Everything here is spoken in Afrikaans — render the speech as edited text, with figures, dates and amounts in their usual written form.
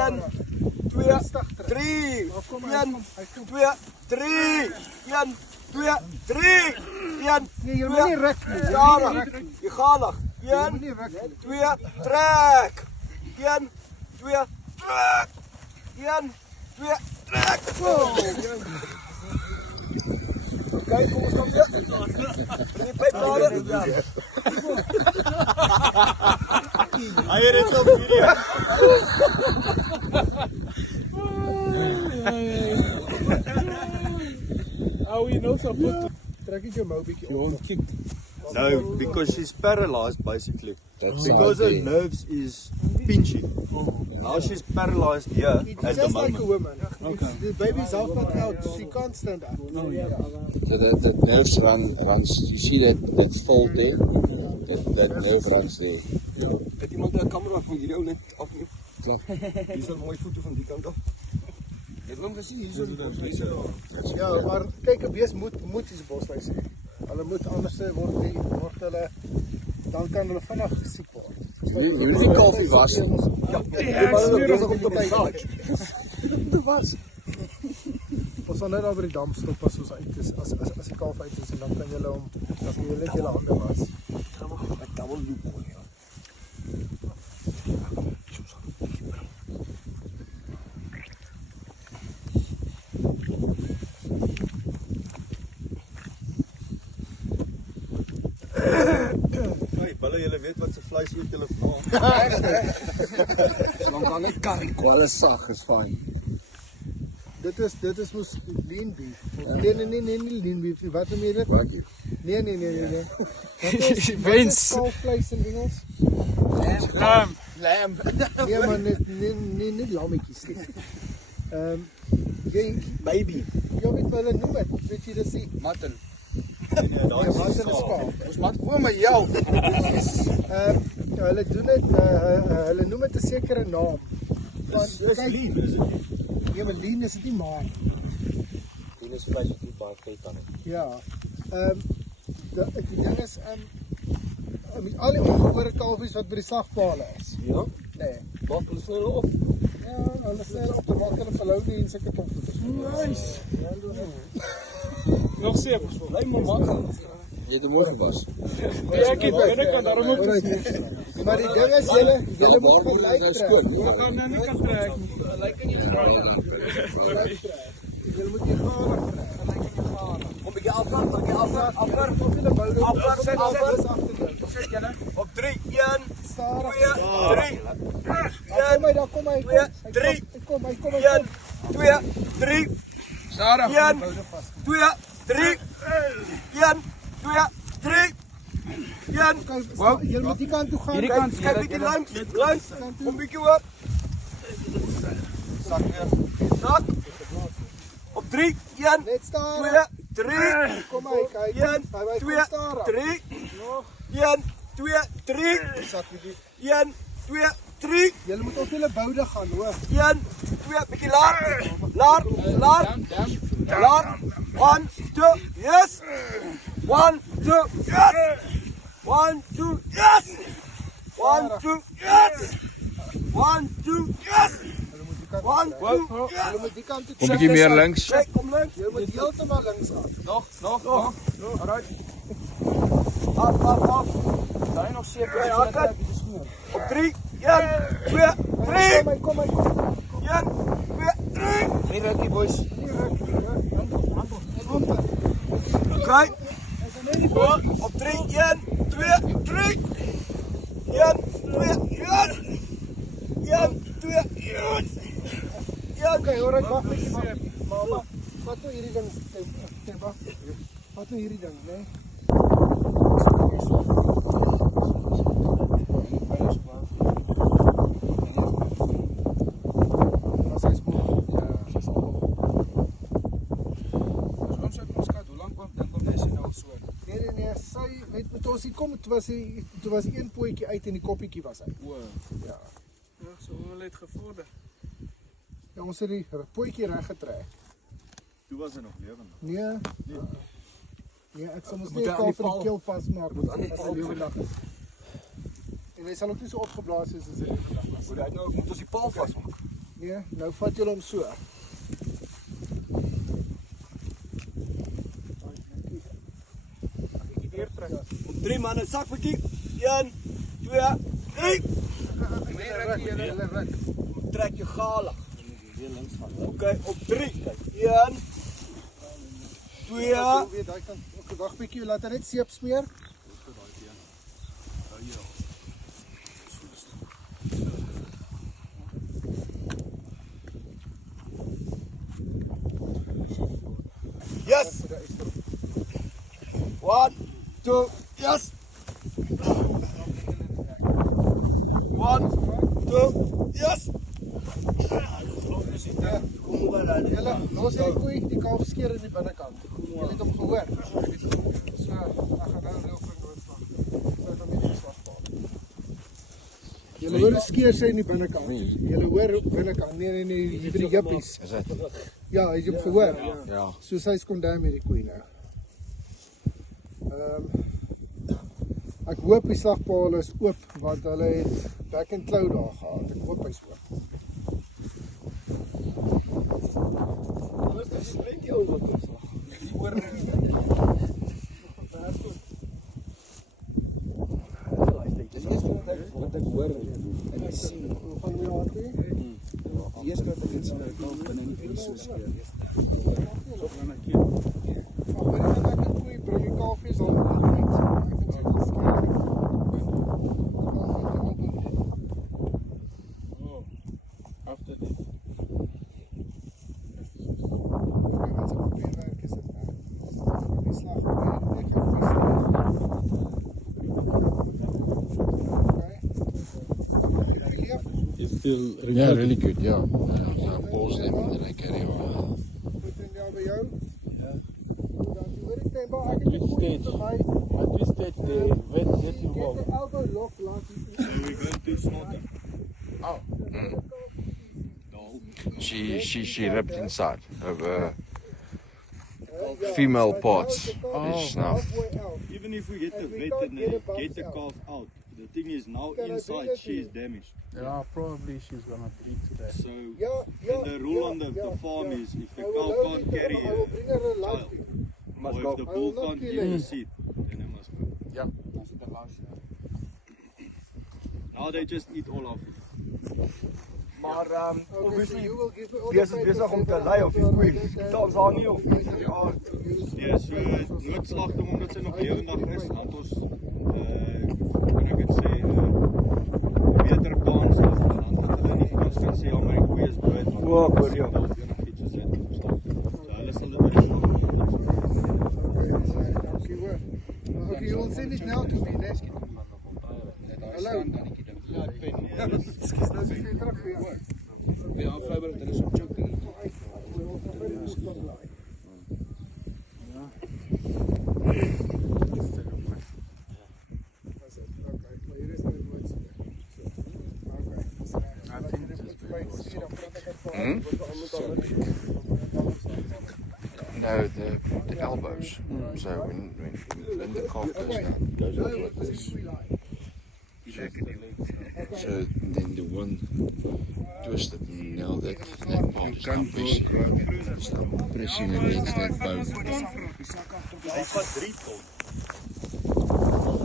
1, 2, 3. 1, 2, 3. 1, 2, 3. 1, 2, stadig. Je gaat nog. 1, 2, trek. 1, 2, trek. 1, 2, trek. Oké, kom eens dan weer. Die pijp nader. Hij is het op video. Oh, you know something. Trek ik hem ook een beetje op. No, because she's paralyzed basically. Because her nerves is pinchy. Now she's paralyzed here at the Just like a moment. woman. The baby's half not out. She can't stand up. So the nerves runs. You see that fold there? That nerve runs there. Het iemand een camera van jullie ook net afnemen? Klap. Hier is een mooie foto van die kant af. Het hom gesien hier so. Ja, maar kyk, 'n bees moet die bosluis hê. Hulle moet anders word hulle dan kan hulle vinnig siek word. Hoe die kalfie was. Ja, Ons sal net daar by die dam stop as ons uit is, as die kalf uit is en dan kan julle hom, dan kan julle net julle hande was. Balle, julle weet wat se vleis eet julle vra. Dan kan net curry kwale sag is fyn. Dit is mos lean beef. Nee, lean beef. Wat noem jy dit? Nee. Wat is kalfvleis in Engels? Lamb. Nee, maar nie lammetjies nie. Baby. Jy weet wel hulle noem dit. Weet jy dis die Mutton. Nee, daai wat is hulle skaap. Ons mat oom met jou. Hulle doen dit hulle noem dit 'n sekere naam. Dis lean, is dit nie? Ja, maar lean is dit nie maar. Dit is vleis wat nie baie vet aan het. Ja. Die ding is met al die ongebore kalfies wat by die slagpale is. Ja. Nee. Maak hulle snel op. Ja, hulle sê op te maak hulle verlou nie en sulke komfoeters. Nice. Nog 7. Bly maar man. Jy het hom mooi gewas. Ja, ek het binnekant daarom ook. Maar die ding is julle moet gelyk trek. Ek gaan nou nie kan trek nie. Julle moet die gaar trek. Kom bietjie afval, bietjie afval. Of julle bou dit Afval, sit. sit julle. Op 3, 1, Stadig. 2, 3. Kom hy. 3. Kom hy. 1, 2, 3. Stadig. 1, 2, 3. 1, 2, 3. 1. Julle moet die kant toe gaan. Hierdie kant. Kyk bietjie langs. Kom bietjie hoor. Sak weer. Sak. Op 3, 1, Net staan. 2, 3. Kom hy, kyk. 1, 2, 3. 1, 2, 3. Sak bietjie. 1, 2, 3. Julle moet op julle boude gaan, hoor. 1, 2, bietjie laat. Laat. 1, 2, yes. 1, 2, yes. 1, 2, yes. 1, 2, yes. 1, 2, yes. 1, 2, yes. Julle moet die kant toe. Kom bietjie meer links. Kyk, kom links. Julle moet heeltemal links af. Nog. Alright. Af. Daai nog 7. Ja, kat. Op 3, 1, 2, 3. Kom hy. 1, 2, 3. Nie rukkie boys. Kry. Op 3, 1, 2, 3. 1, 2, 1. 1, 2, 1. Okay, alright, wag bietjie. Mama, wat nou hierdie ding? Wag. Wat nou hierdie ding, né? Nee, sy weet met ons kom, toe was een pootjie uit en die koppietjie was uit. O. Ja. Ja, so hulle het gevorder. Ja, ons het die pootjie reg getrek. Toe was hy nog lewend. Nee. Nee, ek sal mos Moet nie hy aan kalf die vir die paal- keel vasmaak moet aan die as paal hy lewendig is. En hy sal ook nie so opgeblaas wees as hy lewendig is. Moet ons die paal vasmaak? Nee, nou vat julle hom so. Drie manne, sakbekkie. 1, 2, 3. Trek je gala. Oké, op 3. Kijk. 1, 2. Weer daai kant. Okay, wag bietjie, laat hy net seep smeer. Yes. 1, 2, yes. 1, 2, yes. Julle, los die koei, die kalf skeer in die binnekant. Julle het hom gehoor. So, ek gaan nou reël vir noodslag. Sy gaan met die slagpaal. Julle hoor die skeer sy in die binnekant. Julle hoor binnekant. Nee, hier by die jippies. Is dit? Ja, hy het hom gehoor. Ja. So sy is kom daar met die koei nou. Ek hoop die slagpaal is oop, want hulle het back and claw daar gehad. Ek hoop hy is oop. Wat ek hoor en ek sien. Van die harte. Die eerste keer dat ek iets in 'n kamp binne in die so skeer. Maar dit is net 'n goeie bring die kalfies al uit. Ek vind dit wel skerp. After this. Wat se probleemwerk is dit nou? Die slag probeer ek gaan vas. Okay. Yeah, really good, yeah. Pause them and then I carry on. Goed en ja by jou? Ja. Dan hoor ek net maar ek het dit steeds vir my. At this stage, the vet gets Get involved. the elbow lock laat We're going to slaughter. She ripped inside of female parts. Is now. Even if we get the vet and get the calf out, the thing is now inside she is damaged. Yeah, probably she's gonna eat that. So Ja, and the rule on the farm is if the cow can't carry I will a bring her a child, live. or if the bull can't give a seed, then it must go. Yeah. Now they just eat all of it. Maar Okay, so obviously you will give me all dis the is papers besig om te and lei of die then- koei. then- Tans haar nie of Ja, so noodslagting omdat sy nog lewendig is, want ons kan ek dit sê beter kans dat hulle nie vir ons kan sê ja, maar die koei is dood. O, ek hoor jou. Iets is dit, verstaan? So hulle sal dit uitslag. Dankie hoor. Okay, you will send it now to me, né? Hallo. Ja, ek ben nie. Ekskuus, nou is ek terug vir jou. Ja, fiber, dit is op choking. No, the elbows. So when the calf goes down, goes up like this. So then the one twisted, and now that part is now pressing against that bone. Hy vat 3 ton.